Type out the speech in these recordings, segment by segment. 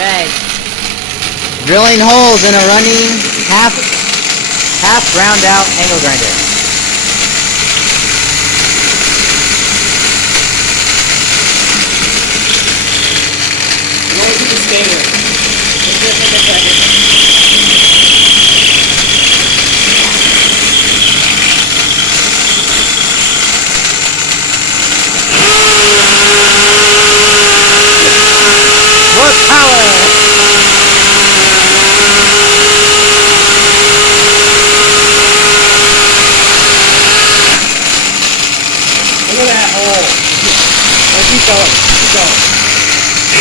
Okay. Drilling holes in a running half ground out angle grinder. Going to the skater. More power! Look at that hole. Let's keep going. Keep going.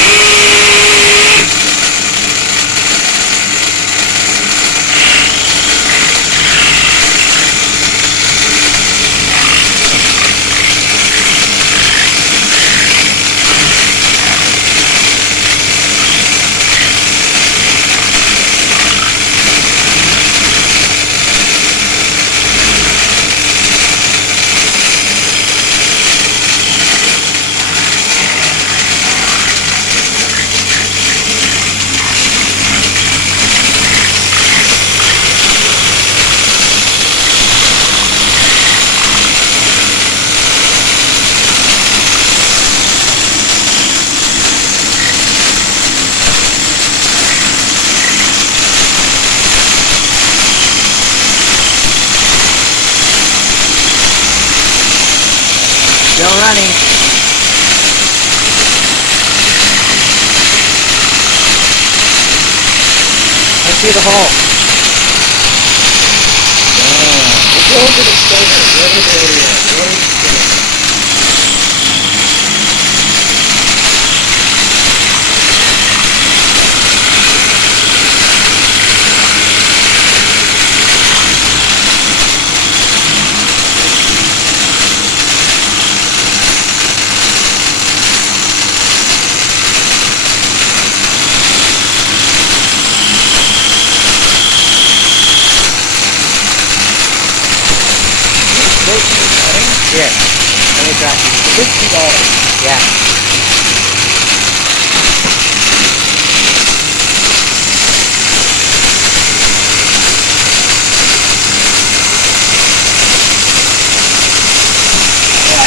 Still running. I see the hole. Let's go to the skater. Wherever the area is. Go to the skater. Here. Let me try. $60. Yeah.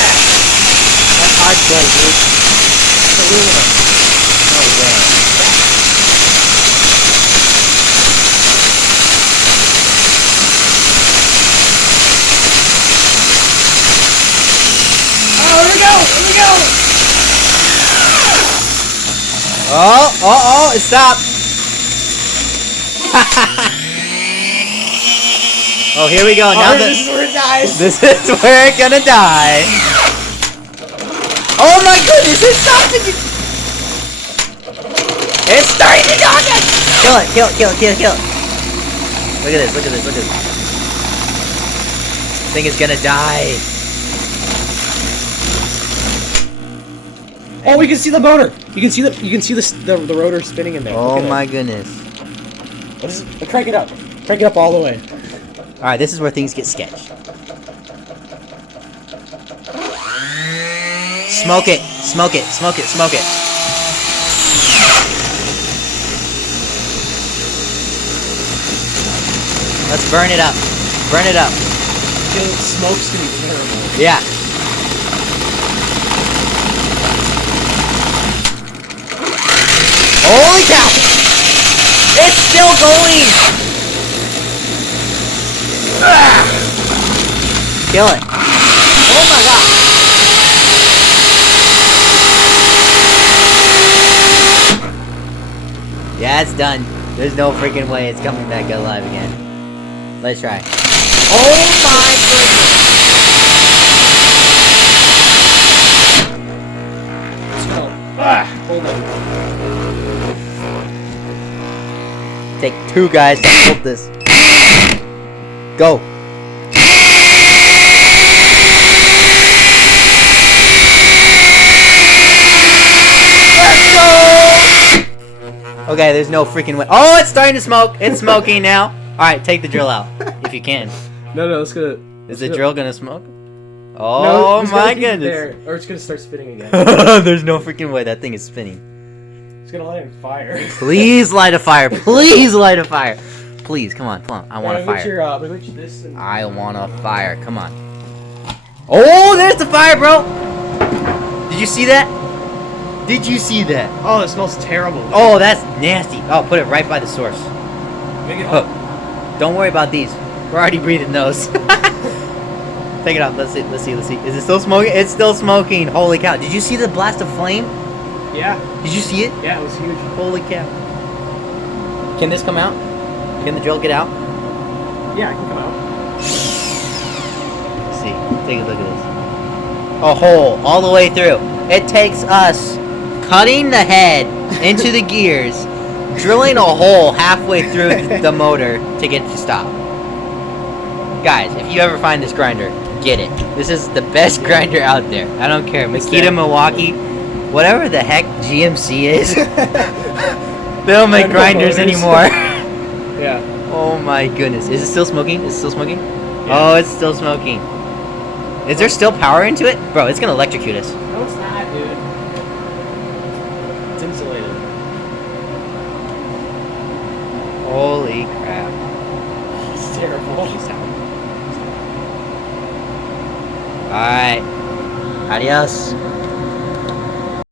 That's hard play, dude. It's aluminum. Oh, yeah. Oh, here we go! Here we go! Oh, it stopped. Oh, here we go. Now This is where it dies. this is where it's gonna die. Oh my goodness, it's stopping it. It's starting to dog it. Kill it, kill it, kill it, kill it, kill it. Look at this, look at this, look at this. This thing is gonna die. Oh, we can see the motor. You can see the rotor spinning in there. Oh Look at my it. goodness. Crank it up. Crank it up all the way. Alright, this is where things get sketch. Smoke it, smoke it, smoke it, smoke it. Let's burn it up. Burn it up. The smoke's gonna be terrible. Yeah. Holy cow! It's still going! Ah! Kill it. Oh my god! Yeah, it's done. There's no freaking way it's coming back alive again. Let's try. Oh my goodness! Let's go. Hold on. Take two guys to hold this. Go. Let's go! Okay, there's no freaking way. Oh, it's starting to smoke. It's smoking now. Alright, take the drill out. If you can. No, it's gonna. Is the drill gonna smoke? No, Oh it's my gonna keep goodness. there, or it's gonna start spinning again. There's no freaking way that thing is spinning. It's gonna light a fire. Please light a fire. Please light a fire. Please, come on, come on. I want a fire. This and I want a fire. Come on. Oh, there's the fire, bro. Did you see that? Did you see that? Oh, it smells terrible. Oh, that's nasty. Oh, put it right by the source. Make it Oh, don't worry about these. We're already breathing those. Take it off. Let's see. Let's see. Let's see. Is it still smoking? It's still smoking. Holy cow! Did you see the blast of flame? Yeah. Did you see it? Yeah, it was huge. Holy cow! Can this come out? Can the drill get out? Yeah, I can come out. Let's see. Take a look at this. A hole all the way through. It takes us cutting the head into the gears, drilling a hole halfway through the motor to get to stop. Guys, if you ever find this grinder, get it. This is the best grinder out there. I don't care. Makita, Milwaukee, whatever the heck GMC is. They don't make grinders anymore. Yeah. Oh my goodness. Is it still smoking? Is it still smoking? Yeah. Oh, it's still smoking. Is there still power into it? Bro, it's gonna electrocute us. No, it's not, dude. It's insulated. Holy crap. It's terrible. Alright. Adios.